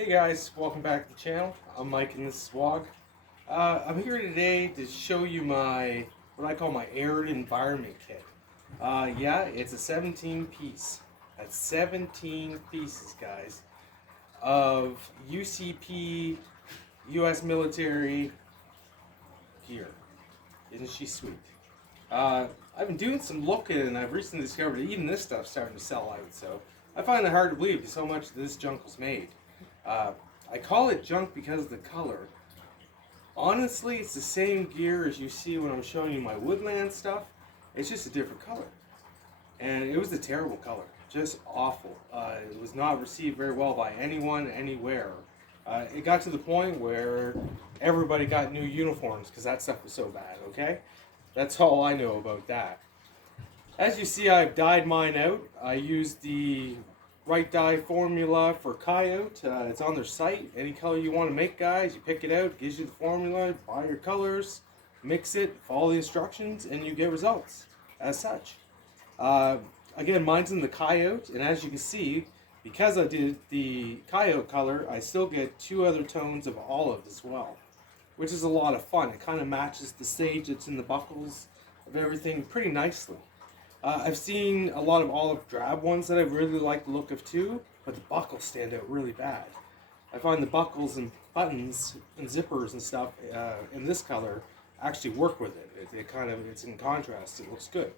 Hey guys, welcome back to the channel. I'm Mike and this is Wog. I'm here today to show you what I call my arid environment kit. Yeah, it's a 17 piece. That's 17 pieces, guys, of UCP US military gear. Isn't she sweet? I've been doing some looking and I've recently discovered that even this stuff's starting to sell out, so I find it hard to believe just how much this junk was made. Uh, I call it junk because of the color. Honestly, it's the same gear as you see when I'm showing you my woodland stuff. It's just a different color. And it was a terrible color. Just awful. It was not received very well by anyone, anywhere. It got to the point where everybody got new uniforms because that stuff was so bad, okay? That's all I know about that. As you see, I've dyed mine out. I used the right dye formula for coyote. It's on their site. Any color you want to make, guys, you pick it out, gives you the formula, buy your colors, mix it, follow the instructions, and you get results as such. Again, mine's in the coyote, and as you can see, because I did the coyote color, I still get two other tones of olive as well, which is a lot of fun. It kind of matches the sage that's in the buckles of everything pretty nicely. I've seen a lot of olive drab ones that I really like the look of too, but the buckles stand out really bad. I find the buckles and buttons and zippers and stuff in this color actually work with it. It's in contrast. It looks good.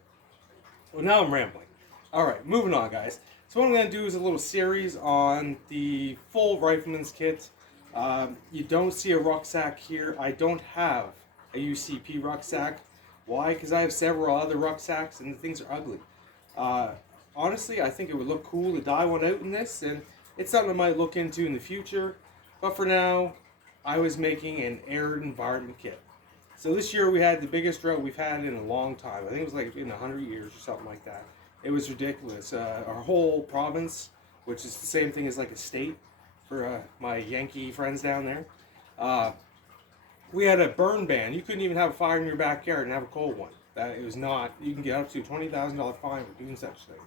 Well, now I'm rambling. All right, moving on, guys. So what I'm going to do is a little series on the full rifleman's kit. You don't see a rucksack here. I don't have a UCP rucksack. Why? Because I have several other rucksacks and the things are ugly. Honestly, I think it would look cool to dye one out in this, and it's something I might look into in the future. But for now, I was making an arid environment kit. So this year we had the biggest drought we've had in a long time. I think it was like in 100 years or something like that. It was ridiculous. Our whole province, which is the same thing as like a state for my Yankee friends down there, we had a burn ban. You couldn't even have a fire in your backyard and have a cold one. It was not. You can get up to a $20,000 fine for doing such a thing.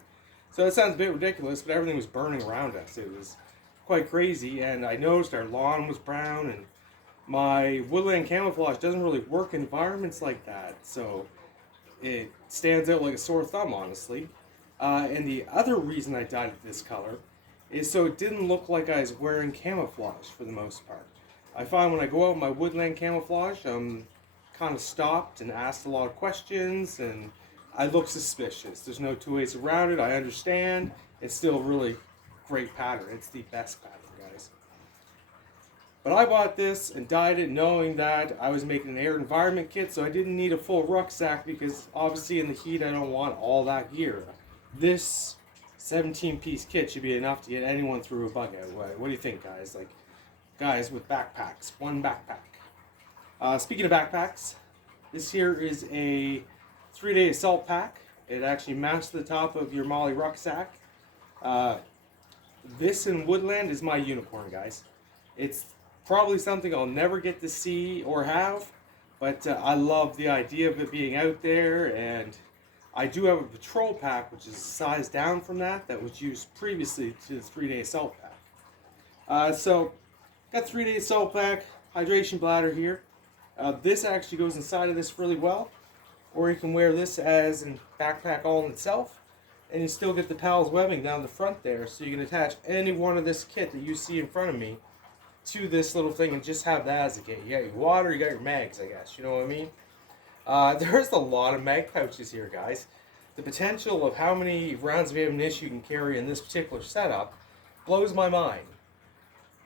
So it sounds a bit ridiculous, but everything was burning around us. It was quite crazy, and I noticed our lawn was brown, and my woodland camouflage doesn't really work in environments like that, so it stands out like a sore thumb, honestly. And the other reason I dyed it this color is so it didn't look like I was wearing camouflage for the most part. I find when I go out in my woodland camouflage, I'm kind of stopped and asked a lot of questions, and I look suspicious. There's no two ways around it. I understand. It's still a really great pattern. It's the best pattern, guys. But I bought this and dyed it knowing that I was making an air environment kit, so I didn't need a full rucksack because obviously in the heat I don't want all that gear. This 17-piece kit should be enough to get anyone through a bug out. What do you think, guys? Like, guys with backpacks, one backpack. Speaking of backpacks, this here is a 3-day assault pack. It actually mounts to the top of your Molly rucksack. This in woodland is my unicorn, guys. It's probably something I'll never get to see or have, but I love the idea of it being out there, and I do have a patrol pack, which is sized down from that was used previously to the 3-day assault pack. So, got 3-day assault pack, hydration bladder here. This actually goes inside of this really well, or you can wear this as a backpack all in itself, and you still get the PALS webbing down the front there, so you can attach any one of this kit that you see in front of me to this little thing and just have that as a kit. You got your water, you got your mags, I guess, you know what I mean? There's a lot of mag pouches here, guys. The potential of how many rounds of ammunition you can carry in this particular setup blows my mind.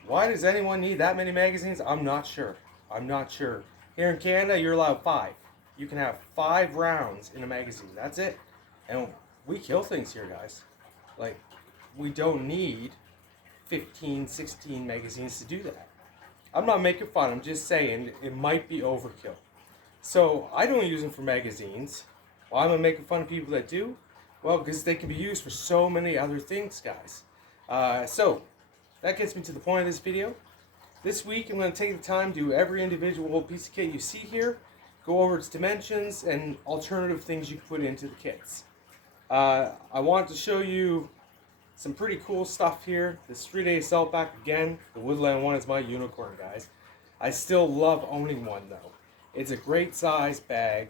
Why does anyone need that many magazines? I'm not sure. Here in Canada, you're allowed 5. You can have 5 rounds in a magazine. That's it. And we kill things here, guys. Like, we don't need 15, 16 magazines to do that. I'm not making fun. I'm just saying it might be overkill. So I don't use them for magazines. Why am I making fun of people that do? Well, because they can be used for so many other things, guys. So that gets me to the point of this video. This week I'm going to take the time to do every individual piece of kit you see here, go over its dimensions and alternative things you can put into the kits. I want to show you some pretty cool stuff here. This 3-day assault back again. The Woodland one is my unicorn, guys. I still love owning one though. It's a great size bag,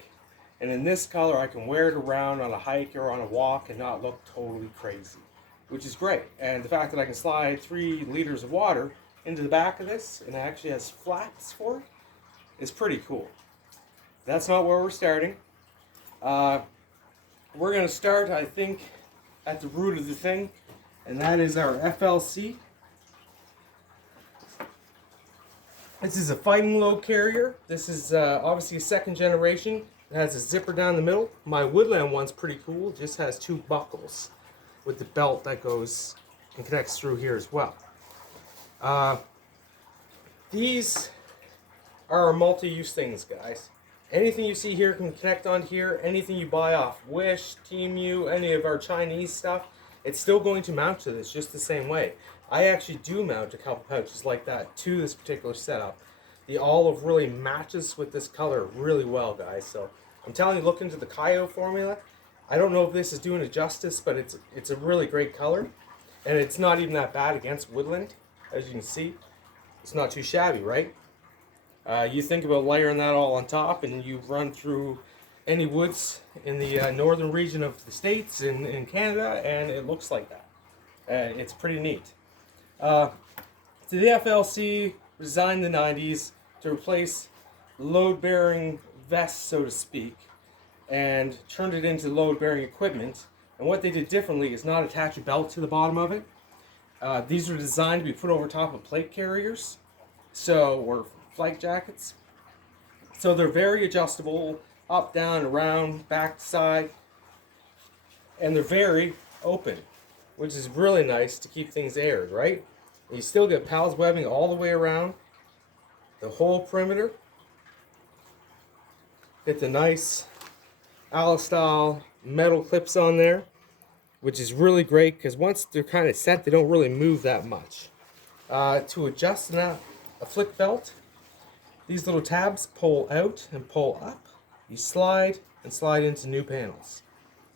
and in this color I can wear it around on a hike or on a walk and not look totally crazy, which is great. And the fact that I can slide 3 liters of water into the back of this, and it actually has flaps for it, is pretty cool. That's not where we're starting. We're going to start, I think, at the root of the thing, and that is our FLC. This is a fighting load carrier. This is obviously a 2nd generation. It has a zipper down the middle. My Woodland one's pretty cool. It just has 2 buckles with the belt that goes and connects through here as well. These are multi-use things, guys. Anything you see here can connect on here. Anything you buy off Wish, Temu, any of our Chinese stuff, it's still going to mount to this just the same way. I actually do mount a couple pouches like that to this particular setup. The olive really matches with this color really well, guys. So I'm telling you, look into the Kaio formula. I don't know if this is doing it justice, but it's a really great color. And it's not even that bad against Woodland. As you can see, it's not too shabby, right? You think about layering that all on top, and you run through any woods in the northern region of the States in Canada, and it looks like that. It's pretty neat. So the FLC was designed in the 90s to replace load-bearing vests, so to speak, and turned it into load-bearing equipment. And what they did differently is not attach a belt to the bottom of it. These were designed to be put over top of plate carriers, or flight jackets. So they're very adjustable, up, down, around, back to side, and they're very open, which is really nice to keep things aired, right? And you still get pals webbing all the way around the whole perimeter. Get the nice Alice style metal clips on there, which is really great because once they're kind of set, they don't really move that much. To adjust a flick belt, these little tabs pull out and pull up. You slide and slide into new panels.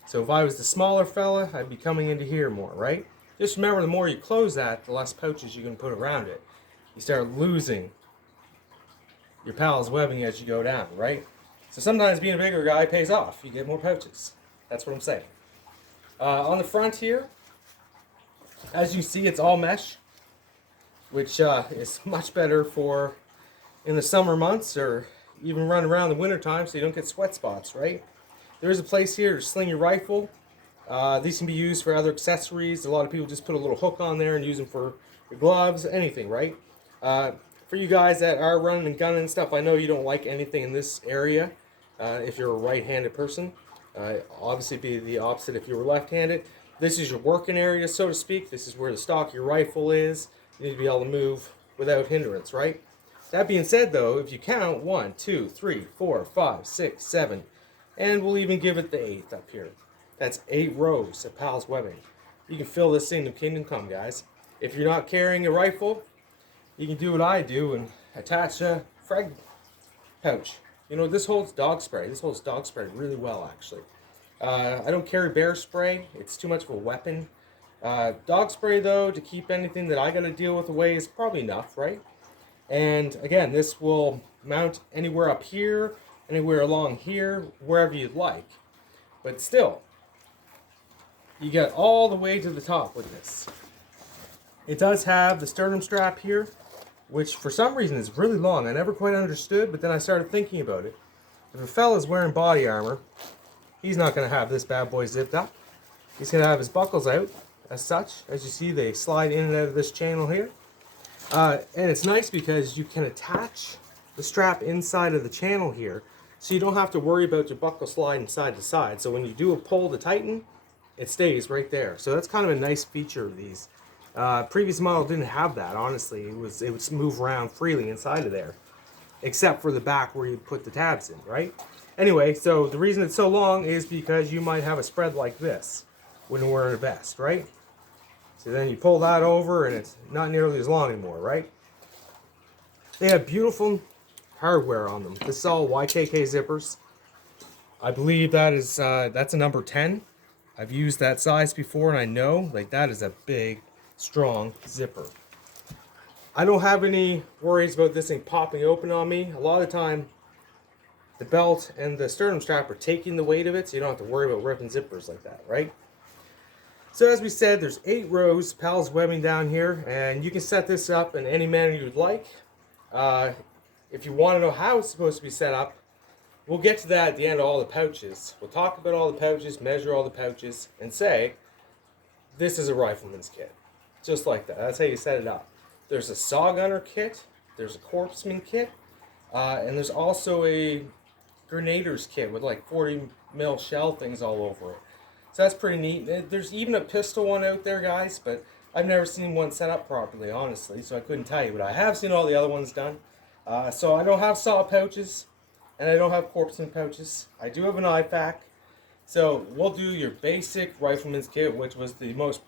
So if I was the smaller fella, I'd be coming into here more, right? Just remember, the more you close that, the less pouches you can put around it. You start losing your pals webbing as you go down, right? So sometimes being a bigger guy pays off. You get more pouches. That's what I'm saying. On the front here, as you see, it's all mesh, which is much better for in the summer months, or even run around the winter time so you don't get sweat spots, right? There is a place here to sling your rifle. These can be used for other accessories. A lot of people just put a little hook on there and use them for your gloves, anything, right? For you guys that are running and gunning and stuff, I know you don't like anything in this area if you're a right-handed person. Obviously be the opposite if you were left-handed. This is your working area, so to speak. This is where the stock of your rifle is. You need to be able to move without hindrance, right? That being said, though, if you count 1, 2, 3, 4, 5, 6, 7, and we'll even give it the 8th up here. That's 8 rows of pals webbing. You can fill this thing to kingdom come, guys. If you're not carrying a rifle, you can do what I do and attach a frag pouch. You know, this holds dog spray. This holds dog spray really well, actually. I don't carry bear spray. It's too much of a weapon. Dog spray, though, to keep anything that I got to deal with away is probably enough, right? And again, this will mount anywhere up here, anywhere along here, wherever you'd like. But still, you get all the way to the top with this. It does have the sternum strap here, which for some reason is really long. I never quite understood, but then I started thinking about it. If a fella's wearing body armor, he's not going to have this bad boy zipped up. He's going to have his buckles out, as such. As you see, they slide in and out of this channel here. And it's nice because you can attach the strap inside of the channel here, so you don't have to worry about your buckle sliding side to side. So when you do a pull to tighten, it stays right there. So that's kind of a nice feature of these. Previous model didn't have that, honestly. It would move around freely inside of there, except for the back where you put the tabs in, right? Anyway, so the reason it's so long is because you might have a spread like this when you're wearing a vest, right? So then you pull that over and it's not nearly as long anymore, right? They have beautiful hardware on them. This is all YKK zippers. I believe that is that's a number 10. I've used that size before and I know like that is a big, strong zipper. I don't have any worries about this thing popping open on me. A lot of the time the belt and the sternum strap are taking the weight of it, so you don't have to worry about ripping zippers like that, right? So as we said, there's 8 rows, Pal's webbing down here, and you can set this up in any manner you'd like. If you want to know how it's supposed to be set up, we'll get to that at the end of all the pouches. We'll talk about all the pouches, measure all the pouches, and say, this is a rifleman's kit. Just like that. That's how you set it up. There's a saw gunner kit, there's a corpsman kit, and there's also a grenader's kit with like 40 mil shell things all over it. So that's pretty neat. There's even a pistol one out there, guys, but I've never seen one set up properly, honestly, so I couldn't tell you. But I have seen all the other ones done. So I don't have saw pouches, and I don't have corpsman pouches. I do have an IFAK. So we'll do your basic rifleman's kit, which was the most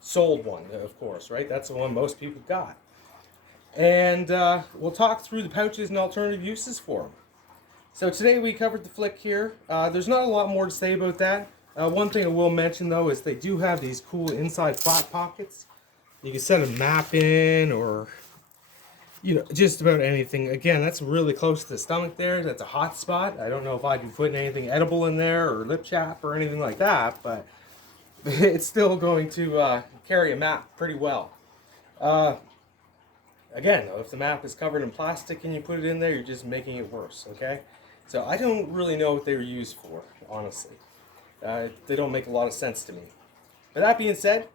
sold one, of course, right? That's the one most people got. And we'll talk through the pouches and alternative uses for them. So today we covered the flick here. There's not a lot more to say about that. One thing I will mention though is they do have these cool inside flat pockets. You can set a map in, or just about anything. Again, that's really close to the stomach there. That's a hot spot. I don't know if I'd be putting anything edible in there or lip chap or anything like that, but it's still going to carry a map pretty well. Again, though, if the map is covered in plastic and you put it in there, you're just making it worse, okay? So I don't really know what they were used for, honestly. They don't make a lot of sense to me. But that being said,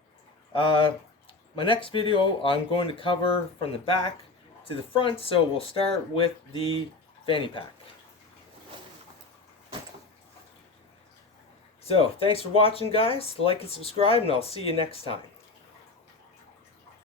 my next video I'm going to cover from the back to the front, so we'll start with the fanny pack. So, thanks for watching, guys. Like and subscribe, and I'll see you next time.